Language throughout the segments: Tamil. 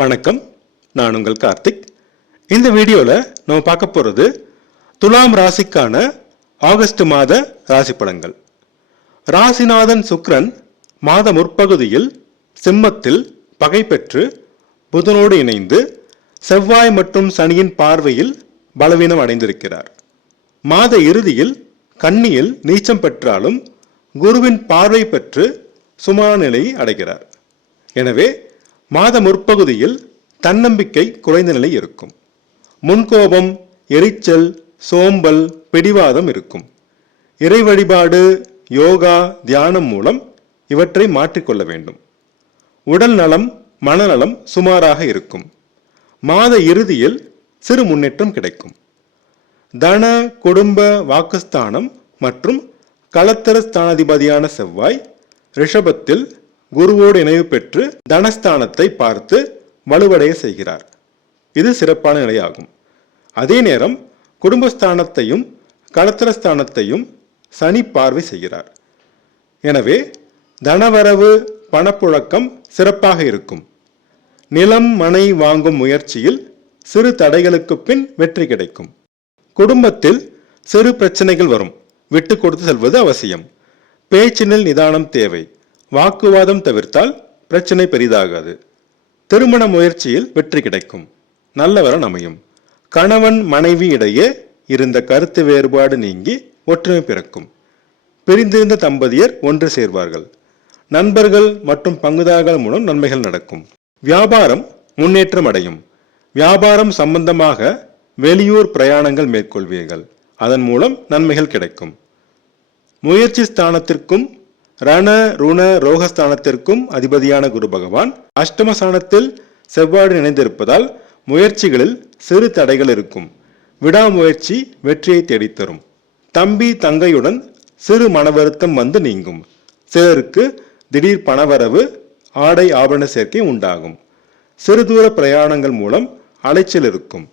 வணக்கம், நான் உங்கள் கார்த்திக். இந்த வீடியோவில் நம்ம பார்க்க போகிறது துலாம் ராசிக்கான ஆகஸ்ட் மாத ராசி பலன்கள். ராசிநாதன் சுக்கிரன் மாத முற்பகுதியில் சிம்மத்தில் பகை பெற்று புதனோடு இணைந்து செவ்வாய் மற்றும் சனியின் பார்வையில் பலவீனம் அடைந்திருக்கிறார். மாத இறுதியில் கன்னியில் நீச்சம் பெற்றாலும் குருவின் பார்வை பெற்று சுமார நிலையை அடைகிறார். எனவே மாத முற்பகுதியில் தன்னம்பிக்கை குறைந்த நிலை இருக்கும். முன்கோபம், எரிச்சல், சோம்பல், பிடிவாதம் இருக்கும். இறை வழிபாடு, யோகா, தியானம் மூலம் இவற்றை மாற்றிக்கொள்ள வேண்டும். உடல் நலம், மனநலம் சுமாராக இருக்கும். மாத இறுதியில் சிறு முன்னேற்றம் கிடைக்கும். தன, குடும்ப, வாக்குஸ்தானம் மற்றும் களத்திர ஸ்தானாதிபதியான செவ்வாய் ரிஷபத்தில் குருவோடு இணைவு பெற்று தனஸ்தானத்தை பார்த்து வலுவடைய செய்கிறார். இது சிறப்பான நிலையாகும். அதே நேரம் குடும்பஸ்தானத்தையும் களத்திரஸ்தானத்தையும் சனி பார்வை செய்கிறார். எனவே தனவரவு, பணப்புழக்கம் சிறப்பாக இருக்கும். நிலம், மனை வாங்கும் முயற்சியில் சிறு தடைகளுக்கு பின் வெற்றி கிடைக்கும். குடும்பத்தில் சிறு பிரச்சனைகள் வரும். விட்டு கொடுத்து செல்வது அவசியம். பேச்சினில் நிதானம் தேவை. வாக்குவாதம் தவிர்த்தால் பிரச்சனை பெரிதாகாது. திருமண முயற்சியில் வெற்றி கிடைக்கும். நல்ல வரன் அமையும். கணவன் மனைவி இடையே இருந்த கருத்து வேறுபாடு நீங்கி ஒற்றுமை பிறக்கும். பிரிந்திருந்த தம்பதியர் ஒன்று சேர்வார்கள். நண்பர்கள் மற்றும் பங்குதாரர்கள் மூலம் நன்மைகள் நடக்கும். வியாபாரம் முன்னேற்றம் அடையும். வியாபாரம் சம்பந்தமாக வெளியூர் பிரயாணங்கள் மேற்கொள்வீர்கள். அதன் மூலம் நன்மைகள் கிடைக்கும். முயற்சி ஸ்தானத்திற்கும் ரண, ருண, ரோகஸ்தானத்திற்கும் அதிபதியான குரு பகவான் அஷ்டமஸ்தானத்தில் செவ்வாடு இணைந்திருப்பதால் முயற்சிகளில் சிறு தடைகள் இருக்கும். விடாமுயற்சி வெற்றியை தேடித்தரும். தம்பி, தங்கையுடன் சிறு மன வருத்தம் வந்து நீங்கும். சிலருக்கு திடீர் பணவரவு, ஆடை ஆபரண சேர்க்கை உண்டாகும். சிறு தூர பிரயாணங்கள் மூலம் அலைச்சல் இருக்கும்.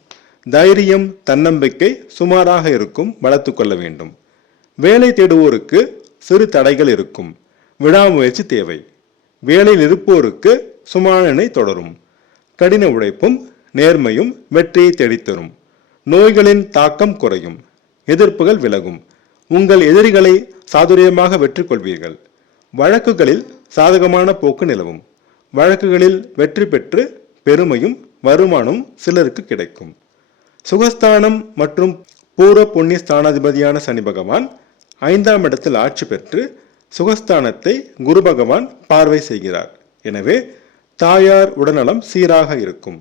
தைரியம், தன்னம்பிக்கை சுமாராக இருக்கும். வளர்த்து கொள்ள வேண்டும். வேலை தேடுவோருக்கு சிறு தடைகள் இருக்கும். விடாமுயற்சி தேவை. வேலையில் இருப்போருக்கு சுமார நிலை தொடரும். கடின உழைப்பும் நேர்மையும் வெற்றியை தேடித்தரும். நோய்களின் தாக்கம் குறையும். எதிர்ப்புகள் விலகும். உங்கள் எதிரிகளை சாதுரியமாக வெற்றி கொள்வீர்கள். வழக்குகளில் சாதகமான போக்கு நிலவும். வழக்குகளில் வெற்றி பெற்று பெருமையும் வருமானம் சிலருக்கு கிடைக்கும். சுகஸ்தானம் மற்றும் பூர்வ புண்ணிய ஸ்தானாதிபதியான சனி பகவான் 5ஆம் இடத்தில் ஆட்சி பெற்று சுகஸ்தானத்தை குரு பகவான் பார்வை செய்கிறார். எனவே தாயார் உடல்நலம் சீராக இருக்கும்.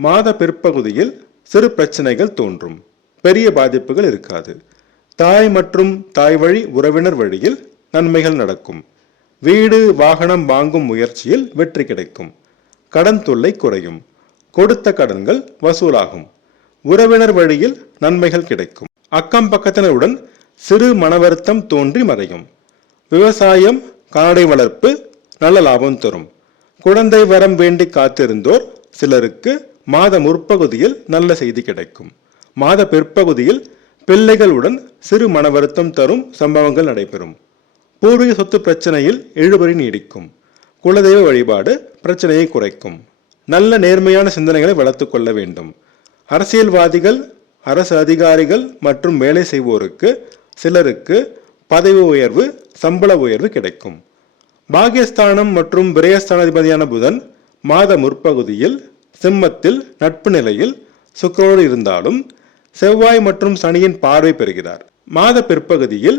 மாத பிற்பகுதியில் சிறு பிரச்சனைகள் தோன்றும். பெரிய பாதிப்புகள் இருக்காது. தாய் மற்றும் தாய் வழி உறவினர் வழியில் நன்மைகள் நடக்கும். வீடு, வாகனம் வாங்கும் முயற்சியில் வெற்றி கிடைக்கும். கடன் தொல்லை குறையும். கொடுத்த கடன்கள் வசூலாகும். உறவினர் வழியில் நன்மைகள் கிடைக்கும். அக்கம் பக்கத்தினருடன் சிறு மனவருத்தம் தோன்றி மறையும். விவசாயம், காடை வளர்ப்பு நல்ல லாபம் தரும். குழந்தை வரம் வேண்டி காத்திருந்தோர் சிலருக்கு மாத முற்பகுதியில் நல்ல செய்தி கிடைக்கும். மாத பிற்பகுதியில் பிள்ளைகளுடன் சிறு மனவருத்தம் தரும் சம்பவங்கள் நடைபெறும். பூர்வீக சொத்து பிரச்சனையில் இழுபறி நீடிக்கும். குலதெய்வ வழிபாடு பிரச்சனையை குறைக்கும். நல்ல நேர்மையான சிந்தனைகளை வளர்த்து கொள்ள வேண்டும். அரசியல்வாதிகள், அரசு அதிகாரிகள் மற்றும் வேலை செய்வோருக்கு சிலருக்கு பதவி உயர்வு, சம்பள உயர்வு கிடைக்கும். பாகியஸ்தானம் மற்றும் விரயஸ்தானாதிபதியான புதன் மாத முற்பகுதியில் சிம்மத்தில் நட்பு நிலையில் சுக்கிரனோடு இருந்தாலும் செவ்வாய் மற்றும் சனியின் பார்வை பெறுகிறார். மாத பிற்பகுதியில்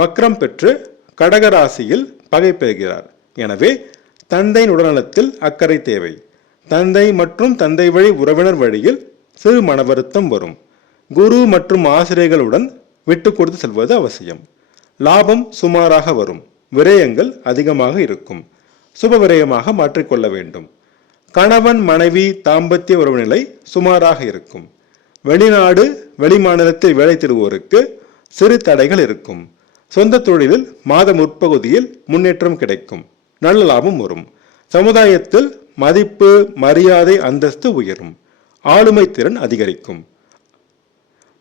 வக்ரம் பெற்று கடகராசியில் பகை பெறுகிறார். எனவே தந்தையின் உடல்நலத்தில் அக்கறை தேவை. தந்தை மற்றும் தந்தை வழி உறவினர் வழியில் சிறு மன வருத்தம் வரும். குரு மற்றும் ஆசிரியர்களுடன் விட்டு கொடுத்து செல்வது அவசியம். லாபம் சுமாராக வரும். விரயங்கள் அதிகமாக இருக்கும். சுப விரயமாக மாற்றிக்கொள்ள வேண்டும். கணவன் மனைவி தாம்பத்திய உறவு நிலை சுமாராக இருக்கும். வெளிநாடு, வெளிமாநிலத்தில் வேலை தேடுவோருக்கு சிறு தடைகள் இருக்கும். சொந்த தொழிலில் மாத முற்பகுதியில் முன்னேற்றம் கிடைக்கும். நல்ல லாபம் வரும். சமுதாயத்தில் மதிப்பு, மரியாதை, அந்தஸ்து உயரும். ஆளுமை திறன் அதிகரிக்கும்.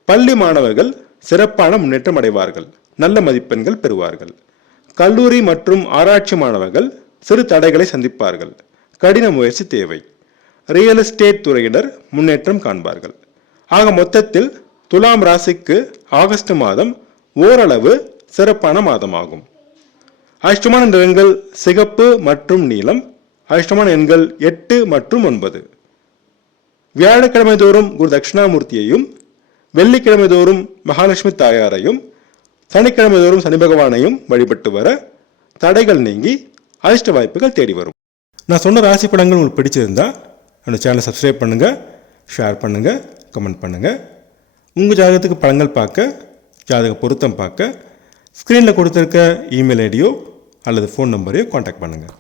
பள்ளி மாணவர்கள் சிறப்பான முன்னேற்றம் அடைவார்கள். நல்ல மதிப்பெண்கள் பெறுவார்கள். கல்லூரி மற்றும் ஆராய்ச்சி மாணவர்கள் சிறு தடைகளை சந்திப்பார்கள். கடின முயற்சி தேவை. ரியல் எஸ்டேட் துறையினர் முன்னேற்றம் காண்பார்கள். ஆக மொத்தத்தில் துலாம் ராசிக்கு ஆகஸ்ட் மாதம் ஓரளவு சிறப்பான மாதமாகும். அதிர்ஷ்டமான நிறங்கள் சிகப்பு மற்றும் நீலம். அதிர்ஷ்டமான எண்கள் 8 மற்றும் 9. வியாழக்கிழமை தோறும் குரு தட்சிணாமூர்த்தியையும், வெள்ளிக்கிழமை தோறும் மகாலட்சுமி தாயாரையும், சனிக்கிழமை தோறும் சனி பகவானையும் வழிபட்டு வர தடைகள் நீங்கி அதிர்ஷ்ட வாய்ப்புகள் தேடி வரும். நான் சொன்ன ராசி பலன்கள் உங்களுக்கு பிடிச்சிருந்தா என்னோட சேனலை சப்ஸ்கிரைப் பண்ணுங்கள், ஷேர் பண்ணுங்கள், கமெண்ட் பண்ணுங்கள். உங்கள் ஜாதகத்துக்கு பலன்கள் பார்க்க, ஜாதக பொருத்தம் பார்க்க ஸ்க்ரீனில் கொடுத்துருக்க இமெயில் ஐடியோ அல்லது ஃபோன் நம்பரையோ காண்டாக்ட் பண்ணுங்கள்.